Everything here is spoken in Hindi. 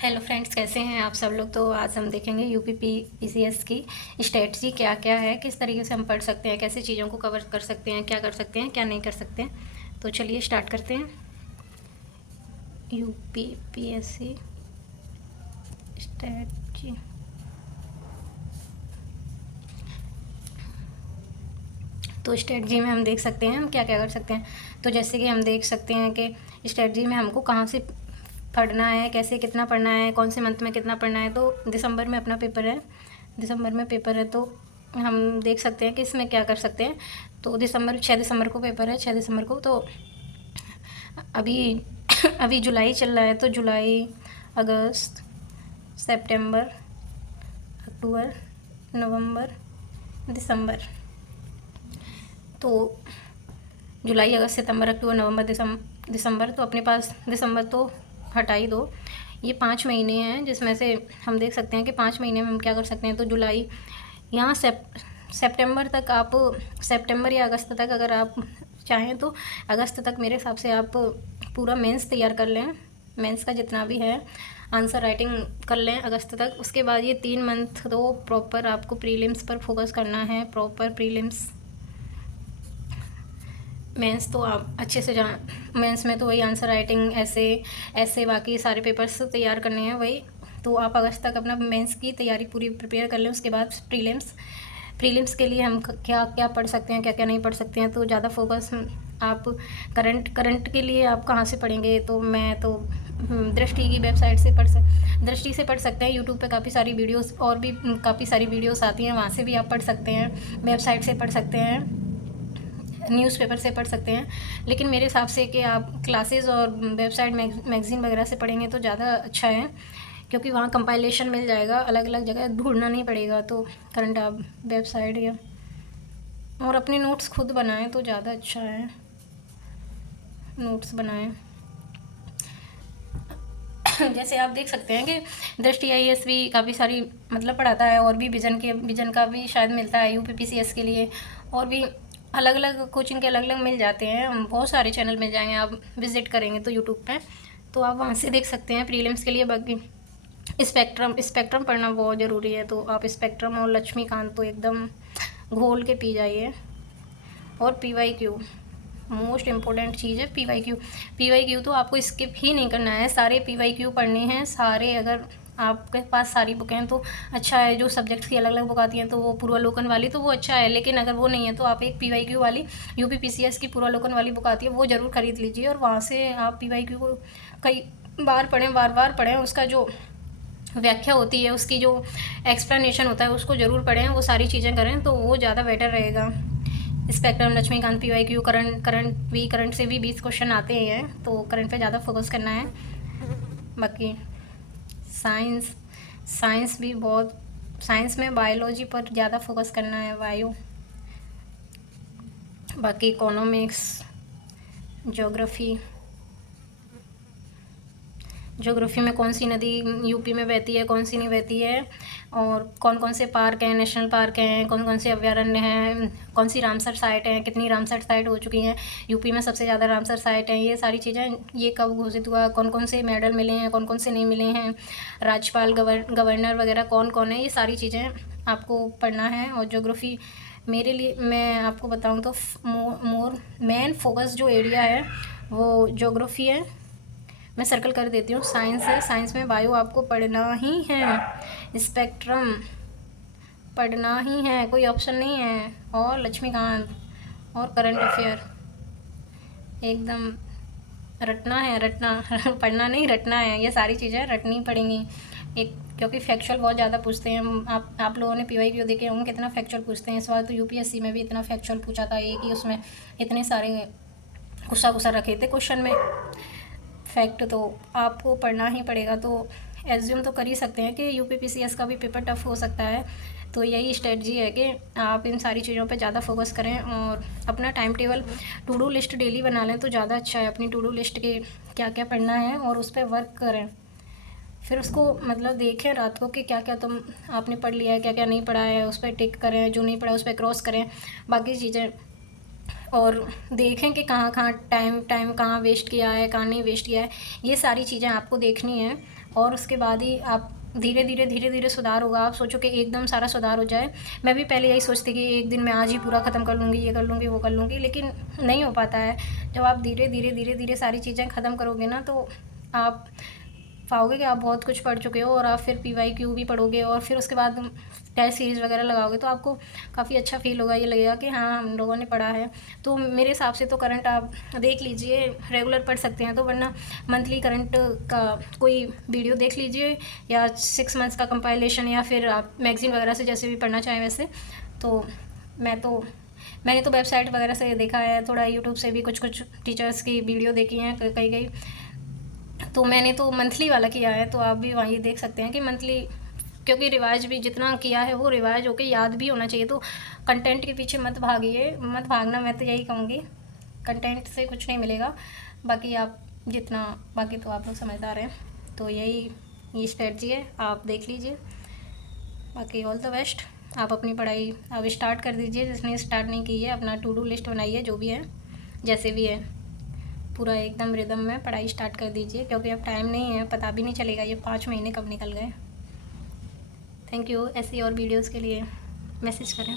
हेलो फ्रेंड्स, कैसे हैं आप सब लोग। तो आज हम देखेंगे यूपी पीसीएस की स्ट्रेटजी क्या क्या है, किस तरीके से हम पढ़ सकते हैं, कैसे चीज़ों को कवर कर सकते हैं, क्या कर सकते हैं, क्या नहीं कर सकते हैं। तो चलिए स्टार्ट करते हैं। UP PSC strategy. तो स्ट्रेटजी में हम देख सकते हैं हम क्या क्या कर सकते हैं। तो जैसे कि हम देख सकते हैं कि स्ट्रेटजी में हमको कहाँ से पढ़ना है, कैसे कितना पढ़ना है, कौन से मंथ में कितना पढ़ना है। तो दिसंबर में अपना पेपर है, दिसंबर में पेपर है, तो हम देख सकते हैं कि इसमें क्या कर सकते हैं। तो 6 दिसंबर को पेपर है, 6 दिसंबर को। तो अभी अभी जुलाई चल रहा है, तो जुलाई, अगस्त, सितंबर, अक्टूबर, नवंबर, दिसंबर। तो जुलाई, अगस्त, सितंबर, अक्टूबर, नवंबर, दिसंबर। तो अपने पास दिसंबर तो हटा ही दो। ये 5 महीने हैं, जिसमें से हम देख सकते हैं कि 5 महीने में हम क्या कर सकते हैं। तो जुलाई, यहाँ सितंबर तक आप, सितंबर या अगस्त तक अगर आप चाहें तो अगस्त तक मेरे हिसाब से आप पूरा मेंस तैयार कर लें। मेंस का जितना भी है आंसर राइटिंग कर लें अगस्त तक। उसके बाद ये 3 मंथ तो प्रॉपर आपको प्रीलिम्स पर फोकस करना है, प्रॉपर प्रीलिम्स। मेंस तो आप अच्छे से जान, मेंस में तो वही आंसर राइटिंग, ऐसे ऐसे बाकी सारे पेपर्स तैयार करने हैं वही। तो आप अगस्त तक अपना मेंस की तैयारी पूरी प्रिपेयर कर लें। उसके बाद प्रीलिम्स, प्रीलिम्स के लिए हम क्या क्या पढ़ सकते हैं, क्या क्या नहीं पढ़ सकते हैं। तो ज़्यादा फोकस आप करंट के लिए आप कहाँ से पढ़ेंगे। तो मैं तो दृष्टि की वेबसाइट से दृष्टि से पढ़ सकते हैं। यूट्यूब पे काफ़ी सारी वीडियोस, और भी काफ़ी सारी वीडियोस आती हैं, वहाँ से भी आप पढ़ सकते हैं। वेबसाइट से पढ़ सकते हैं, न्यूज़पेपर से पढ़ सकते हैं। लेकिन मेरे हिसाब से कि आप क्लासेस और वेबसाइट मैगज़ीन वगैरह से पढ़ेंगे तो ज़्यादा अच्छा है, क्योंकि वहाँ कंपाइलेशन मिल जाएगा, अलग अलग जगह ढूंढना नहीं पड़ेगा। तो करंट आप वेबसाइट या और अपने नोट्स खुद बनाएं तो ज़्यादा अच्छा है, नोट्स बनाएं। जैसे आप देख सकते हैं कि दृष्टि आईएएस भी काफ़ी सारी मतलब पढ़ाता है, और भी विजन का भी शायद मिलता है यूपीपीसीएस के लिए। और भी अलग अलग कोचिंग के अलग अलग मिल जाते हैं, बहुत सारे चैनल मिल जाएंगे। आप विजिट करेंगे तो यूट्यूब पे, तो आप वहाँ से देख सकते हैं प्रीलिम्स के लिए। बाकी स्पेक्ट्रम पढ़ना बहुत ज़रूरी है। तो आप स्पेक्ट्रम और लक्ष्मीकांत तो एकदम घोल के पी जाइए। और पीवाईक्यू मोस्ट इम्पोर्टेंट चीज़ है। पीवाईक्यू तो आपको स्किप ही नहीं करना है, सारे पीवाईक्यू पढ़ने हैं सारे। अगर आपके पास सारी बुकें हैं तो अच्छा है। जो सब्जेक्ट्स की अलग अलग बुक आती हैं तो वो पूर्वालोकन वाली, तो वो अच्छा है। लेकिन अगर वो नहीं है तो आप एक पीवाईक्यू वाली, यूपी पीसीएस की पूर्वालोकन वाली बुक आती है, वो ज़रूर खरीद लीजिए। और वहाँ से आप पीवाईक्यू को कई बार पढ़ें, बार बार पढ़ें। उसका जो व्याख्या होती है, उसकी जो एक्सप्लेनेशन होता है, उसको ज़रूर पढ़ें। वो सारी चीज़ें करें तो वो ज़्यादा बेटर रहेगा। स्पेक्ट्रम, लक्ष्मीकांत, पीवाईक्यू, करंट से भी 20 क्वेश्चन आते हैं, तो करंट पे ज़्यादा फोकस करना है। बाकी साइंस, साइंस भी बहुत, साइंस में बायोलॉजी पर ज़्यादा फोकस करना है, बायो। बाकी इकोनॉमिक्स, ज्योग्राफी, ज्योग्राफी में कौन सी नदी यूपी में बहती है, कौन सी नहीं बहती है, और कौन कौन से पार्क हैं, नेशनल पार्क हैं, कौन कौन से अभ्यारण्य हैं, कौन सी रामसर साइट हैं, कितनी रामसर साइट हो चुकी हैं यूपी में, सबसे ज़्यादा रामसर साइट हैं। ये सारी चीज़ें, ये कब घोषित हुआ, कौन कौन से मेडल मिले हैं, कौन कौन से नहीं मिले हैं, राज्यपाल, गवर्नर वगैरह कौन कौन है, ये सारी चीज़ें आपको पढ़ना है। और ज्योग्राफी मेरे लिए, मैं आपको बताऊँ तो मेन फोकस जो एरिया है वो ज्योग्राफी है। मैं सर्कल कर देती हूँ। साइंस है, साइंस में बायो आपको पढ़ना ही है, स्पेक्ट्रम पढ़ना ही है, कोई ऑप्शन नहीं है, और लक्ष्मीकांत और करंट अफेयर एकदम रटना है, रटना पढ़ना नहीं, रटना है। ये सारी चीज़ें रटनी पड़ेंगी एक, क्योंकि फैक्चुअल बहुत ज़्यादा पूछते हैं। आप लोगों ने पीवाईक्यू देखे होंगे कितना फैक्चुअल पूछते हैं। इस बार तो यूपीएससी में भी इतना फैक्चुअल पूछा था, एक ही उसमें इतने सारे गुस्सा गुस्सा रखे थे क्वेश्चन में फैक्ट, तो आपको पढ़ना ही पड़ेगा। तो एज्यूम तो कर ही सकते हैं कि यूपीपीसीएस का भी पेपर टफ हो सकता है। तो यही स्ट्रेटजी है कि आप इन सारी चीज़ों पे ज़्यादा फोकस करें, और अपना time table, to do list daily बना लें तो ज़्यादा अच्छा है। अपनी टू डू लिस्ट के क्या क्या पढ़ना है और उस पर वर्क करें। फिर उसको मतलब देखें रात को कि क्या क्या तुम आपने पढ़ लिया है, क्या क्या नहीं पढ़ा है, उस पर टिक करें, जो नहीं पढ़ा उस पर क्रॉस करें, बाकी चीज़ें। और देखें कि कहाँ कहाँ टाइम टाइम कहाँ वेस्ट किया है, कहाँ नहीं वेस्ट किया है, ये सारी चीज़ें आपको देखनी है। और उसके बाद ही आप धीरे धीरे सुधार होगा। आप सोचो कि एकदम सारा सुधार हो जाए। मैं भी पहले यही सोचती कि एक दिन मैं आज ही पूरा ख़त्म कर लूँगी, ये कर लूँगी, वो कर लूँगी, लेकिन नहीं हो पाता है। जब आप धीरे धीरे सारी चीज़ें ख़त्म करोगे ना, तो आप पाओगे कि आप बहुत कुछ पढ़ चुके हो, और आप फिर PYQ भी पढ़ोगे और फिर उसके बाद टेस्ट सीरीज़ वगैरह लगाओगे, तो आपको काफ़ी अच्छा फ़ील होगा। ये लगेगा कि हाँ, हम लोगों ने पढ़ा है। तो मेरे हिसाब से तो करंट आप देख लीजिए, रेगुलर पढ़ सकते हैं तो, वरना मंथली करंट का कोई वीडियो देख लीजिए, या 6 मंथ्स का कंपाइलेशन, या फिर आप मैगज़ीन वगैरह से जैसे भी पढ़ना चाहें वैसे। तो मैंने तो वेबसाइट वगैरह से देखा है, थोड़ा यूट्यूब से भी कुछ टीचर्स की वीडियो देखी हैं कई। तो मैंने तो मंथली वाला किया है, तो आप भी वहीं देख सकते हैं कि मंथली, क्योंकि रिवाइज भी जितना किया है वो रिवाइज होके याद भी होना चाहिए। तो कंटेंट के पीछे मत भागना, मैं तो यही कहूँगी। कंटेंट से कुछ नहीं मिलेगा, बाकी बाकी तो आप लोग समझदार हैं। तो ये स्ट्रेटजी है, आप देख लीजिए। बाकी ऑल द बेस्ट। आप अपनी पढ़ाई अब स्टार्ट कर दीजिए, जिसने स्टार्ट नहीं की है अपना टू डू लिस्ट बनाइए, जो भी है जैसे भी है, पूरा एकदम रिदम में पढ़ाई स्टार्ट कर दीजिए, क्योंकि अब टाइम नहीं है, पता भी नहीं चलेगा ये 5 महीने कब निकल गए। Thank you. ऐसी और वीडियोस के लिए मैसेज करें।